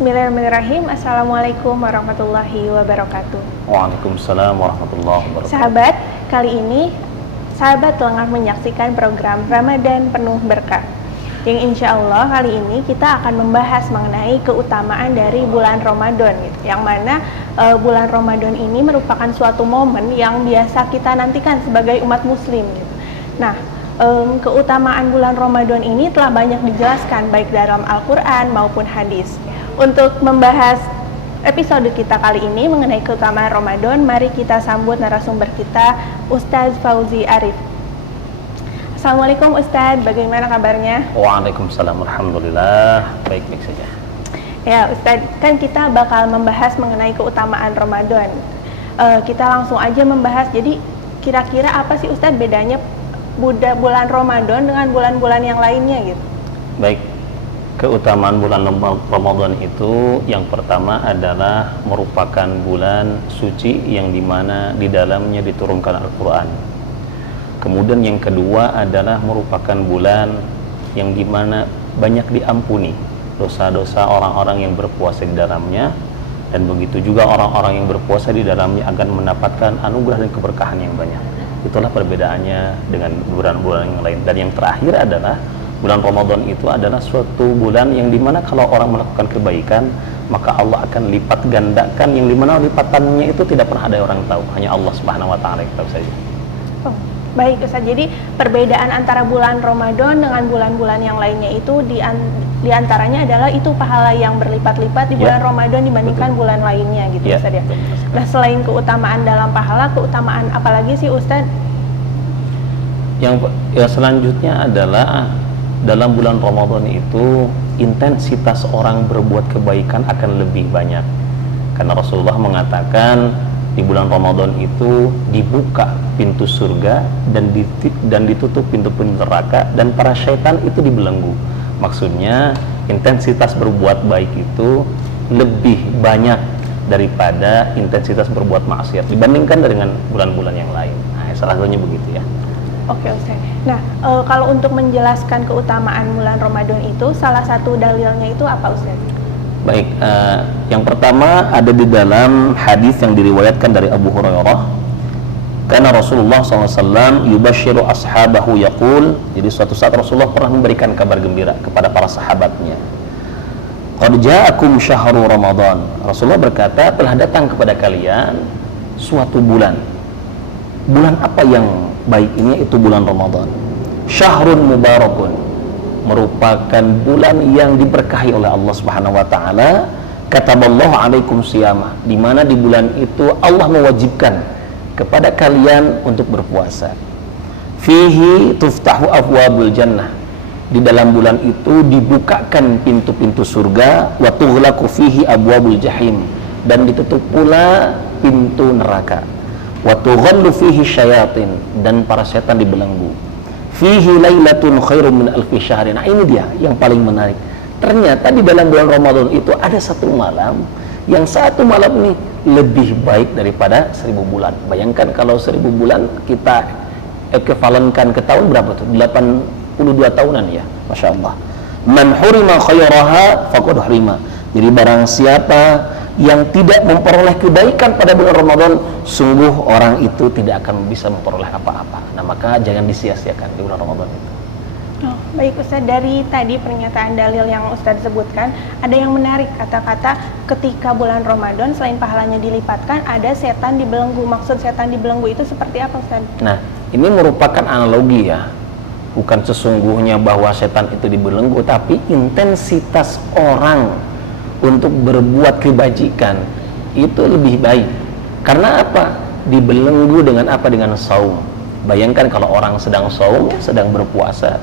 Bismillahirrahmanirrahim. Assalamualaikum warahmatullahi wabarakatuh. Waalaikumsalam warahmatullahi wabarakatuh. Sahabat, kali ini sahabat tengah menyaksikan program Ramadan Penuh Berkah, yang insya Allah kali ini kita akan membahas mengenai keutamaan dari bulan Ramadan gitu. Yang mana bulan Ramadan ini merupakan suatu momen yang biasa kita nantikan sebagai umat muslim gitu. Nah, keutamaan bulan Ramadan ini telah banyak dijelaskan baik dalam Al-Quran maupun hadis. Untuk membahas episode kita kali ini mengenai keutamaan Ramadan, mari kita sambut narasumber kita, Ustadz Fauzi Arif. Assalamualaikum Ustadz, bagaimana kabarnya? Waalaikumsalam, alhamdulillah, baik-baik saja. Ya Ustadz, kan kita bakal membahas mengenai keutamaan Ramadan. Kita langsung aja membahas, jadi kira-kira apa sih Ustadz bedanya bulan Ramadan dengan bulan-bulan yang lainnya gitu? Baik, keutamaan bulan Ramadan itu yang pertama adalah merupakan bulan suci yang dimana di dalamnya diturunkan Al-Quran. Kemudian yang kedua adalah merupakan bulan yang dimana banyak diampuni dosa-dosa orang-orang yang berpuasa di dalamnya, dan begitu juga orang-orang yang berpuasa di dalamnya akan mendapatkan anugerah dan keberkahan yang banyak. Itulah perbedaannya dengan bulan-bulan yang lain. Dan yang terakhir adalah bulan Ramadan itu adalah suatu bulan yang dimana kalau orang melakukan kebaikan, maka Allah akan lipat gandakan, yang dimana lipatannya itu tidak pernah ada orang tahu, hanya Allah Subhanahu Wa Taala yang tahu saja. Oh, baik Ustaz. Jadi perbedaan antara bulan Ramadan dengan bulan-bulan yang lainnya itu di antaranya adalah itu pahala yang berlipat-lipat di bulan Ramadan dibandingkan bulan lainnya gitu Ustaz ya. Nah, selain keutamaan dalam pahala, keutamaan apalagi sih Ustaz? Yang selanjutnya adalah dalam bulan Ramadan itu intensitas orang berbuat kebaikan akan lebih banyak, karena Rasulullah mengatakan di bulan Ramadan itu dibuka pintu surga dan ditutup pintu-pintu neraka, dan para syaitan itu dibelenggu. Maksudnya intensitas berbuat baik itu lebih banyak daripada intensitas berbuat maksiat dibandingkan dengan bulan-bulan yang lain. Nah, salah satunya begitu ya. Oke Ustaz. Nah, kalau untuk menjelaskan keutamaan bulan Ramadan itu, salah satu dalilnya itu apa Ustaz? Baik, yang pertama ada di dalam hadis yang diriwayatkan dari Abu Hurairah. Karena Rasulullah SAW yubashiru ashabahu yaqul. Jadi suatu saat Rasulullah pernah memberikan kabar gembira kepada para sahabatnya. Qad ja'akum syahru Ramadan. Rasulullah berkata, telah datang kepada kalian suatu bulan. Bulan apa yang baik ini? Itu bulan Ramadan. Syahrun mubarakun, merupakan bulan yang diberkahi oleh Allah Subhanahu wa taala. Kataballahu alaikum siyamah, di mana di bulan itu Allah mewajibkan kepada kalian untuk berpuasa. Fihi tuftahu abwabul jannah, di dalam bulan itu dibukakan pintu-pintu surga. Wa tughlaqu fihi abwabul jahim, dan ditutup pula pintu neraka. Wa tughallu fihi syayatin, dan para setan dibelenggu. Fihi lailatun khairum min alfi syahrin. Nah, ini dia yang paling menarik. Ternyata di dalam bulan Ramadan itu ada satu malam, yang satu malam ini lebih baik daripada 1000 bulan. Bayangkan kalau 1000 bulan kita ekuivalenkan ke tahun berapa tuh? 82 tahunan ya, Masya Allah. Man hurima khairaha faqad hurima. Jadi barang siapa yang tidak memperoleh kebaikan pada bulan Ramadan, sungguh orang itu tidak akan bisa memperoleh apa-apa. Nah, maka jangan disia-siakan di bulan Ramadan itu. Oh, baik Ustaz, dari tadi pernyataan dalil yang Ustaz sebutkan, ada yang menarik, kata-kata ketika bulan Ramadan selain pahalanya dilipatkan, ada setan dibelenggu. Maksud setan dibelenggu itu seperti apa Ustaz? Nah, ini merupakan analogi ya. Bukan sesungguhnya bahwa setan itu dibelenggu, tapi intensitas orang untuk berbuat kebajikan itu lebih baik. Karena apa? Dibelenggu dengan apa? Dengan saum. Bayangkan kalau orang sedang saum, sedang berpuasa,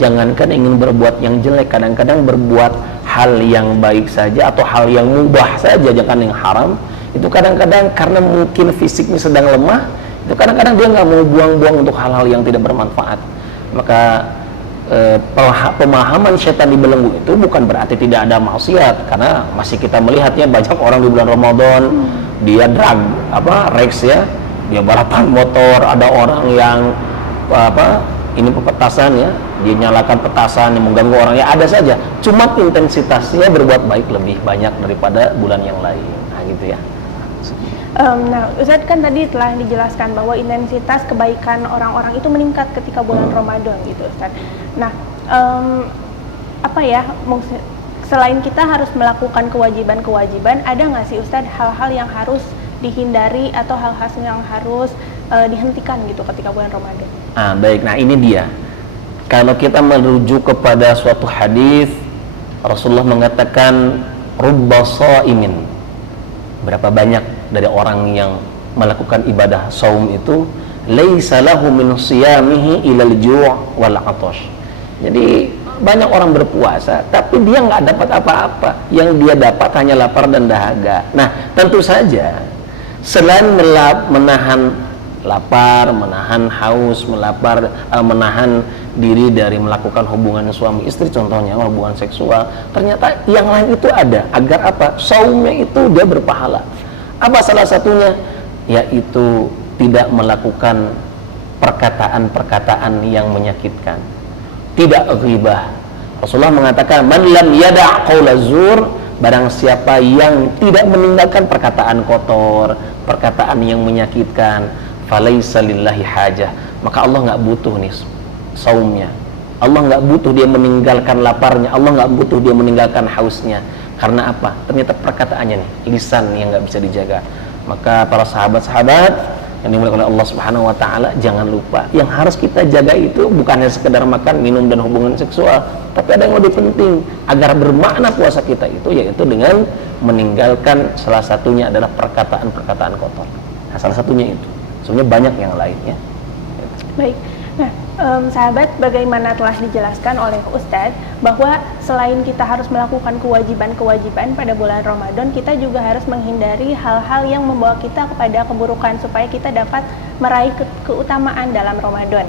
jangankan ingin berbuat yang jelek, kadang-kadang berbuat hal yang baik saja atau hal yang mubah saja, jangan yang haram. Itu kadang-kadang karena mungkin fisiknya sedang lemah, itu kadang-kadang dia nggak mau buang-buang untuk hal-hal yang tidak bermanfaat. Maka pemahaman setan dibelenggu itu bukan berarti tidak ada maksiat, karena masih kita melihatnya banyak orang di bulan Ramadan dia race ya, dia balapan motor, ada orang yang ini petasan ya, dia nyalakan petasan yang mengganggu orang ya, ada saja. Cuma intensitasnya berbuat baik lebih banyak daripada bulan yang lain. Nah, gitu ya. Nah, Ustadz kan tadi telah dijelaskan bahwa intensitas kebaikan orang-orang itu meningkat ketika bulan Ramadan gitu, Ustadz. Nah, apa ya, selain kita harus melakukan kewajiban-kewajiban, ada nggak sih Ustadz hal-hal yang harus dihindari atau hal-hal yang harus dihentikan gitu ketika bulan Ramadan? Baik, nah ini dia. Kalau kita merujuk kepada suatu hadis, Rasulullah mengatakan rubba shaimin, berapa banyak dari orang yang melakukan ibadah saum itu, laisa lahu min siyamihi ilal ju' wal 'atash. Jadi banyak orang berpuasa tapi dia nggak dapat apa-apa, yang dia dapat hanya lapar dan dahaga. Nah, tentu saja selain menahan lapar, menahan haus, menahan diri dari melakukan hubungan suami istri, contohnya hubungan seksual, ternyata yang lain itu ada agar apa? Saumnya itu dia berpahala. Apa salah satunya? Yaitu tidak melakukan perkataan-perkataan yang menyakitkan, tidak ghibah. Rasulullah mengatakan, man lam yada' qaula zur, barang siapa yang tidak meninggalkan perkataan kotor, perkataan yang menyakitkan, falaisa lillahi hajah, maka Allah nggak butuh nih saumnya. Allah nggak butuh dia meninggalkan laparnya, Allah nggak butuh dia meninggalkan hausnya. Karena apa? Ternyata perkataannya nih, lisan yang nggak bisa dijaga. Maka para sahabat-sahabat yang dimuliakan oleh Allah Subhanahu wa taala, jangan lupa yang harus kita jaga itu bukan hanya sekedar makan, minum dan hubungan seksual, tapi ada yang lebih penting agar bermakna puasa kita itu, yaitu dengan meninggalkan salah satunya adalah perkataan-perkataan kotor. Nah, salah satunya itu. Sebenarnya banyak yang lainnya. Baik. Nah, sahabat, bagaimana telah dijelaskan oleh Ustadz bahwa selain kita harus melakukan kewajiban-kewajiban pada bulan Ramadan, kita juga harus menghindari hal-hal yang membawa kita kepada keburukan supaya kita dapat meraih keutamaan dalam Ramadan.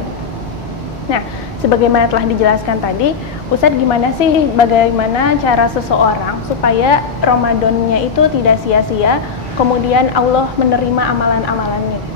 Nah, sebagaimana telah dijelaskan tadi, Ustadz, gimana sih bagaimana cara seseorang supaya Ramadannya itu tidak sia-sia, kemudian Allah menerima amalan-amalannya?